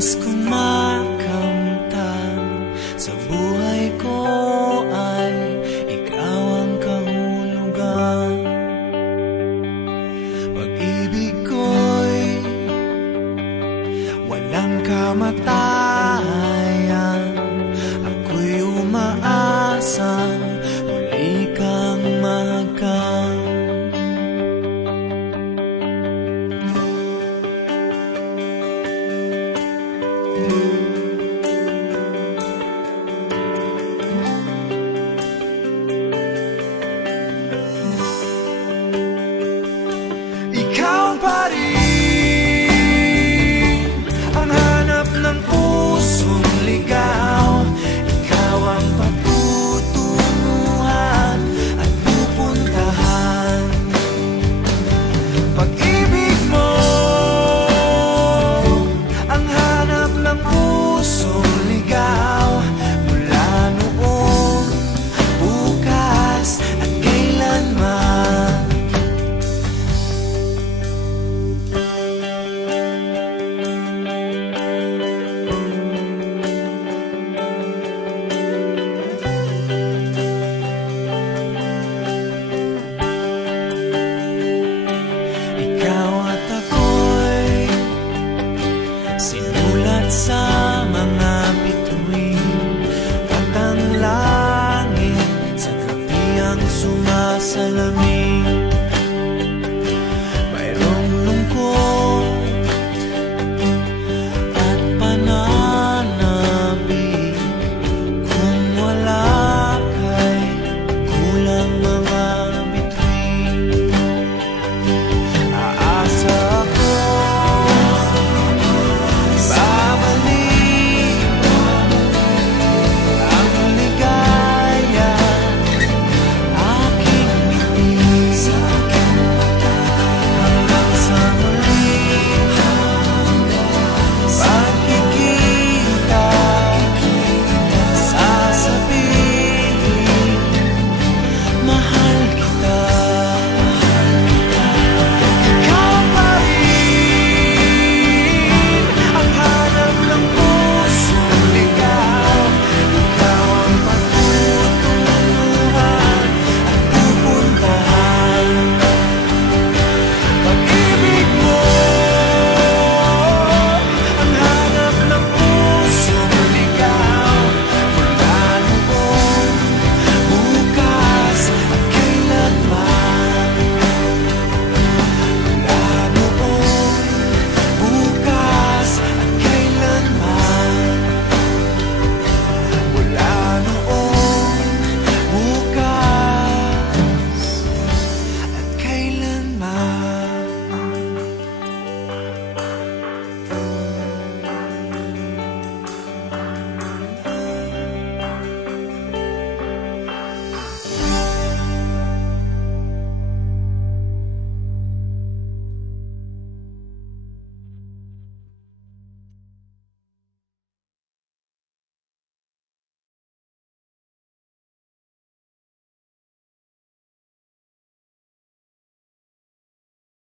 nais kong makamtan sa buhay ko ay ikaw ang kahulugan. Pag-ibig ko'y walang kamatayan. Ako'y umaasang muli kang mahagkan. Ikaw pa rin ang hanap ng pusong ligaw. Ikaw ang patutunguhan at pupuntahan. Pag-ibig mo ang hanap ng pusong ligaw. Mula noon, bukas at kailanman. Ikaw at ako'y sinulat sa